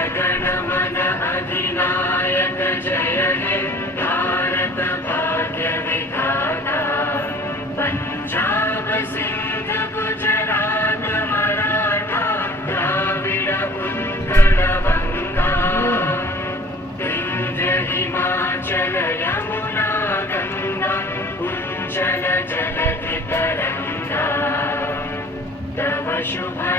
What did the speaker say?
जनगणमन अधिनायक जय हे भारत भाग्य विधाता। पंजाब सिंध गुजरात मराठा द्राविड उत्कल बंगा। विंध्य हिमाचल यमुना गंगा उज्जल जलधि तरंगा। तव शुभ